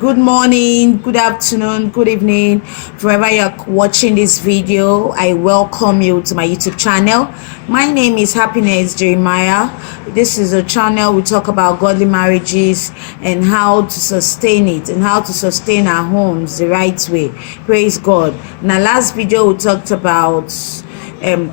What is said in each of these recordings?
Good morning, good afternoon, good evening. Wherever you're watching this video, I welcome you to my YouTube channel. My name is Happiness Jeremiah. This is a channel we talk about godly marriages and how to sustain it and how to sustain our homes the right way. Praise God. In our last video, we talked about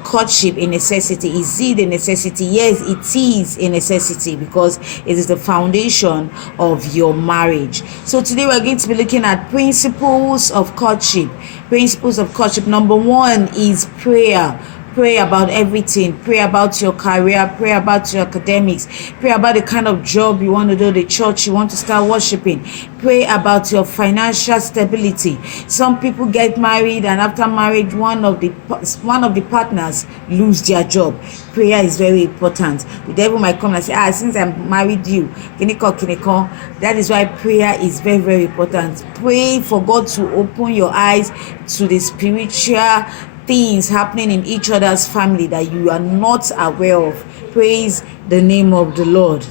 courtship a necessity. Is it a necessity? Yes, it is a necessity because it is the foundation of your marriage. So today we're going to be looking at principles of courtship. Principles of courtship. Number one is prayer. Pray about everything. Pray about your career. Pray about your academics. Pray about the kind of job you want to do, the church you want to start worshiping. Pray about your financial stability. Some people get married, and after marriage, one of the partners lose their job. Prayer is very important. The devil might come and say, since I married you, kiniko. That is why prayer is very, very important. Pray for God to open your eyes to the spiritual things happening in each other's family that you are not aware of. Praise the name of the Lord.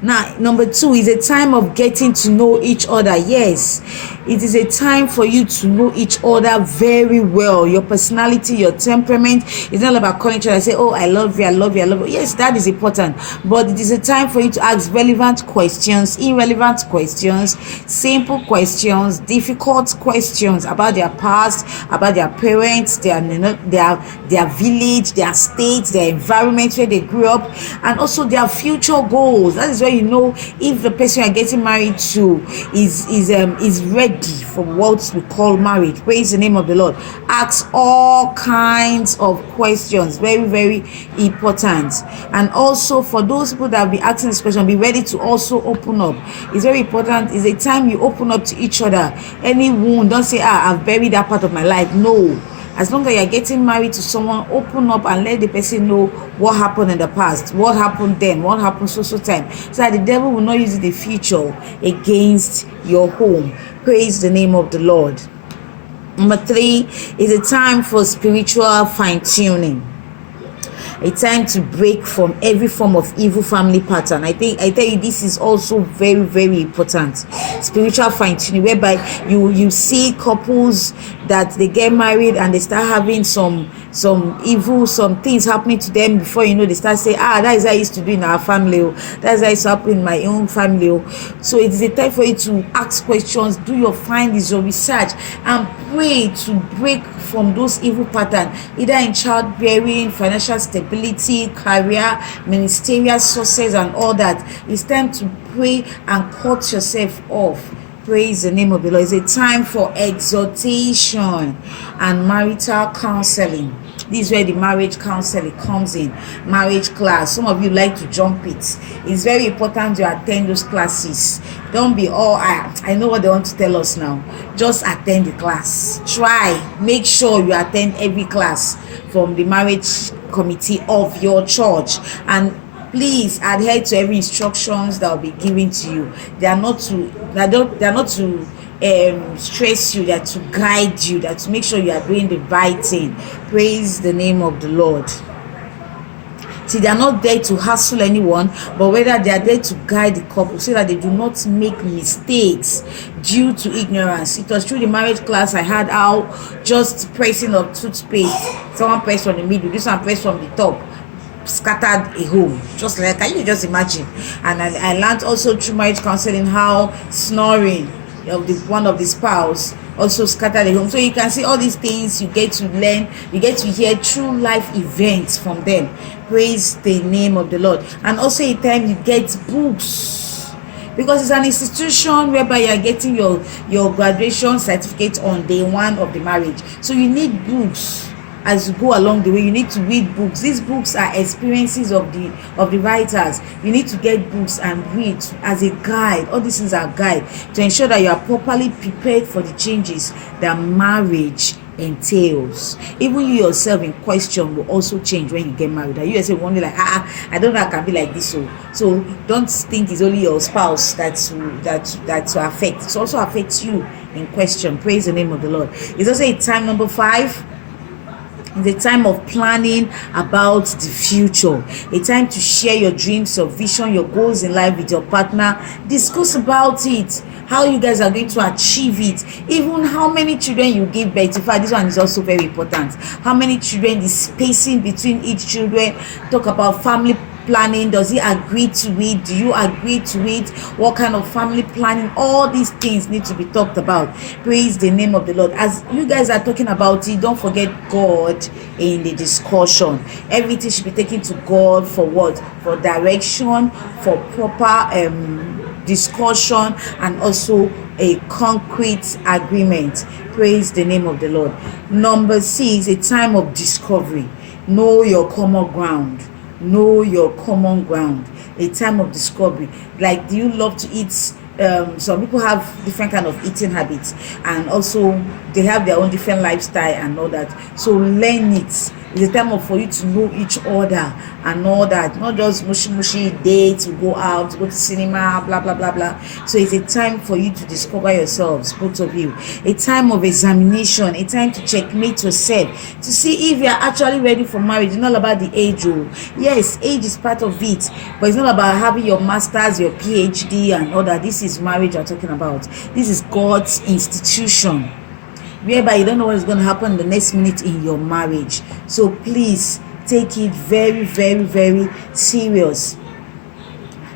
Now, number two is a time of getting to know each other. Yes, it is a time for you to know each other very well. Your personality, your temperament. It's not about calling each other and say, oh, I love you, I love you, I love you. Yes, that is important. But it is a time for you to ask relevant questions, irrelevant questions, simple questions, difficult questions about their past, about their parents, their village, their state, their environment where they grew up, and also their future goals. That is where you know if the person you're getting married to is ready for what we call marriage. Praise the name of the Lord. Ask all kinds of questions. Very, very important. And also for those people that will be asking this question, be ready to also open up. It's very important. It's a time you open up to each other. Any wound, don't say, I've buried that part of my life. No. As long as you're getting married to someone, open up and let the person know what happened in the past, what happened then, what happened so time, so that the devil will not use the future against your home. Praise the name of the Lord. Number three is a time for spiritual fine-tuning. A time to break from every form of evil family pattern. I tell you, this is also very, very important. Spiritual fine-tuning, whereby you see couples that they get married and they start having some things happening to them. Before you know, they start saying, that is how I used to do in our family. That is how it used to happen in my own family. So it is a time for you to ask questions, do your findings, your research, and pray to break from those evil patterns, either in childbearing, financial stability, career, ministerial success, and all that. It's time to pray and cut yourself off. Praise the name of the Lord. It's a time for exhortation and marital counseling. This is where the marriage counseling comes in. Marriage class. Some of you like to jump it. It's very important to attend those classes. Don't be I know what they want to tell us now. Just attend the class. Try. Make sure you attend every class from the marriage committee of your church. And please adhere to every instructions that will be given to you. They are not to stress you, that to guide you, that to make sure you are doing the right thing. Praise the name of the Lord. See, they are not there to hassle anyone, but whether they are there to guide the couple so that they do not make mistakes due to ignorance. It was through the marriage class I had how just pressing of toothpaste, someone pressed from the middle, this one pressed from the top, scattered a home. Just like, can you just imagine? And I learned also through marriage counseling how snoring of one of the spouse also scattered the home. So you can see all these things you get to learn, you get to hear true life events from them. Praise the name of the Lord. And also a time you get books, because it's an institution whereby you are getting your graduation certificate on day one of the marriage. So you need books. As you go along the way, you need to read books. These books are experiences of the writers. You need to get books and read as a guide. All these things are a guide to ensure that you are properly prepared for the changes that marriage entails. Even you yourself in question will also change when you get married. That you yourself wonder like, I don't know I can be like this. So don't think it's only your spouse that to affect. It also affects you in question. Praise the name of the Lord. It's also a time, number 5, It's a time of planning about the future, a time to share your dreams, your vision, your goals in life with your partner. Discuss about it, how you guys are going to achieve it, even how many children you give birth. In fact, this one is also very important. How many children, the spacing between each children. Talk about family planning. Does he agree to it? Do you agree to it? What kind of family planning? All these things need to be talked about. Praise the name of the Lord. As you guys are talking about it, don't forget God in the discussion. Everything should be taken to God for what? For direction, for proper discussion, and also a concrete agreement. Praise the name of the Lord. Number 6, a time of discovery. Know your common ground. Know your common ground. A time of discovery. Like, do you love to eat? Some people have different kind of eating habits, and also they have their own different lifestyle and all that. So learn it. It's a time for you to know each other and all that. Not just mushy dates, to go out, to go to cinema, blah blah blah blah. So it's a time for you to discover yourselves, both of you. A time of examination, a time to checkmate yourself, to see if you are actually ready for marriage. It's not about the age. Oh, yes, age is part of it, but it's not about having your masters, your PhD and all that. This is marriage we're talking about. This is God's institution, whereby you don't know what is going to happen the next minute in your marriage. So please take it very, very, very serious.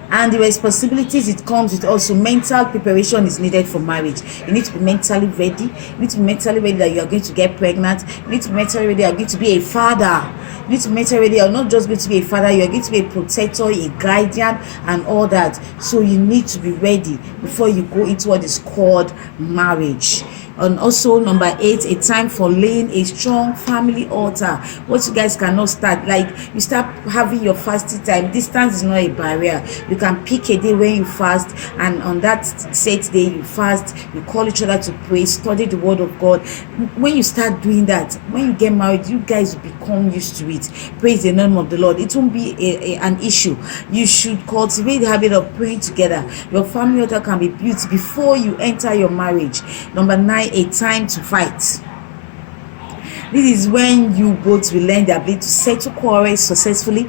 And the responsibilities it comes with, also mental preparation is needed for marriage. You need to be mentally ready. You need to be mentally ready that you are going to get pregnant. You need to be mentally ready that you are going to be a father. You need to be mentally ready you're not just going to be a father, you are going to be a protector, a guardian and all that. So you need to be ready before you go into what is called marriage. And also number 8, a time for laying a strong family altar. What you guys cannot start, like you start having your fasting time. Distance is not a barrier. You can pick a day when you fast, and on that set day you fast, you call each other to pray, study the word of God. When you start doing that, when you get married, you guys will become used to it. Praise the name of the Lord. It won't be an issue. You should cultivate the habit of praying together. Your family altar can be built before you enter your marriage. Number 9, a time to fight. This is when you both will learn the ability to settle quarrels successfully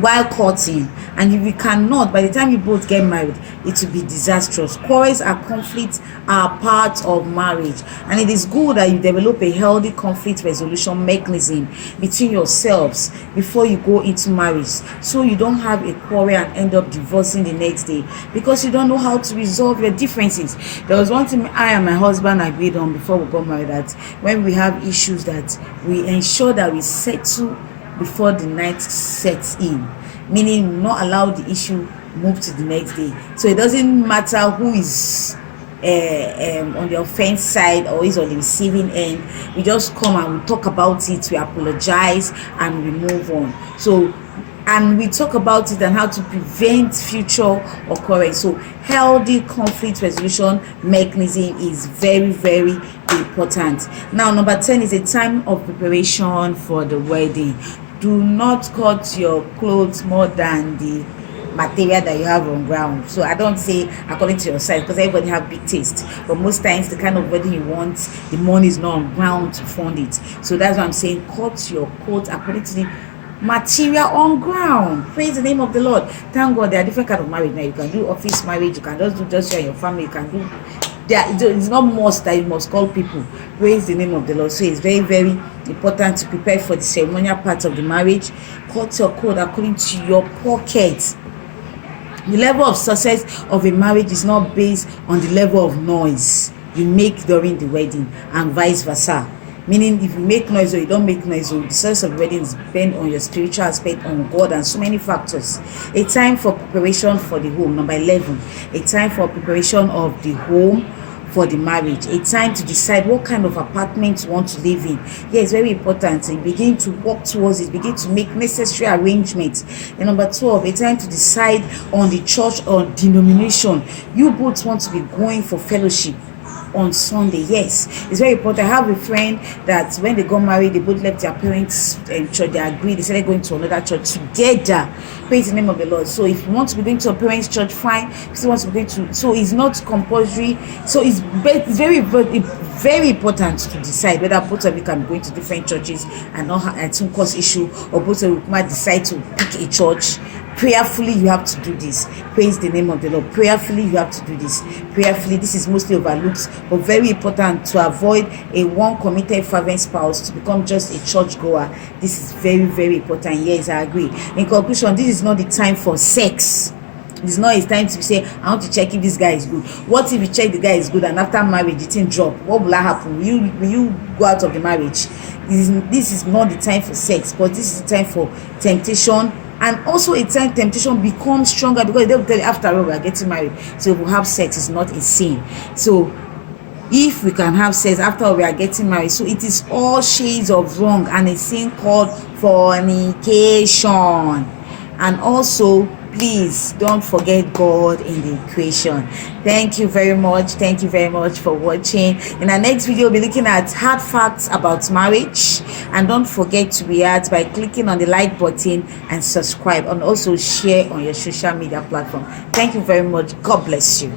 while courting. And if you cannot, by the time you both get married, it will be disastrous. Quarrels and conflicts are part of marriage, and it is good that you develop a healthy conflict resolution mechanism between yourselves before you go into marriage, so you don't have a quarrel and end up divorcing the next day because you don't know how to resolve your differences. There was one thing I and my husband agreed on before we got married, that when we have issues, that we ensure that we settle before the night sets in, meaning not allow the issue move to the next day. So it doesn't matter who is on the offense side or is on the receiving end. We just come and we talk about it, we apologize and we move on. So, and we talk about it and how to prevent future occurrence. So healthy conflict resolution mechanism is very, very important. Now number 10 is a time of preparation for the wedding. Do not cut your clothes more than the material that you have on ground. So I don't say according to your size, because everybody have big taste, but most times the kind of wedding you want, the money is not on ground to fund it. So that's why I'm saying cut your coat according to the material on ground. Praise the name of the Lord. Thank God there are different kind of marriage now. You can do office marriage, you can just do just you and your family, you can do it's not must that you must call people. Praise the name of the Lord. So it's very, very important to prepare for the ceremonial part of the marriage. Cut your coat according to your pocket. The level of success of a marriage is not based on the level of noise you make during the wedding, and vice versa. Meaning, if you make noise or you don't make noise, the success of the wedding is bent on your spiritual aspect, on God, and so many factors. A time for preparation for the home. Number 11, a time for preparation of the home for the marriage. A time to decide what kind of apartment you want to live in. Yeah, it's very important. You begin to work towards it, begin to make necessary arrangements. And number 12, a time to decide on the church or denomination you both want to be going for fellowship. on Sunday. Yes, it's very important. I have a friend that when they got married, they both left their parents' church. They agreed. They started going to another church together. Praise the name of the Lord. So if you want to be going to a parents' church, fine. If you want to be going to, so it's not compulsory. So it's very important to decide whether both of you can be going to different churches and not and soon cause issue, or both of you might decide to pick a church. Prayerfully, you have to do this. Praise the name of the Lord. Prayerfully, you have to do this. Prayerfully, this is mostly overlooked, but very important to avoid a one committed fervent spouse to become just a church goer. This is very, very important. Yes, I agree. In conclusion, this is not the time for sex. It's not a time to say, I want to check if this guy is good. What if you check the guy is good and after marriage the thing drop? What will happen? Will you go out of the marriage? This is not the time for sex, but this is the time for temptation. And also a time temptation becomes stronger, because they will tell you, after all, we are getting married, so if we have sex, it's not a sin. So if we can have sex after all, we are getting married, so it is all shades of wrong and a sin called fornication. And also, please don't forget God in the equation. Thank you very much. Thank you very much for watching. In our next video, we'll be looking at hard facts about marriage. And don't forget to react by clicking on the like button and subscribe, and also share on your social media platform. Thank you very much. God bless you.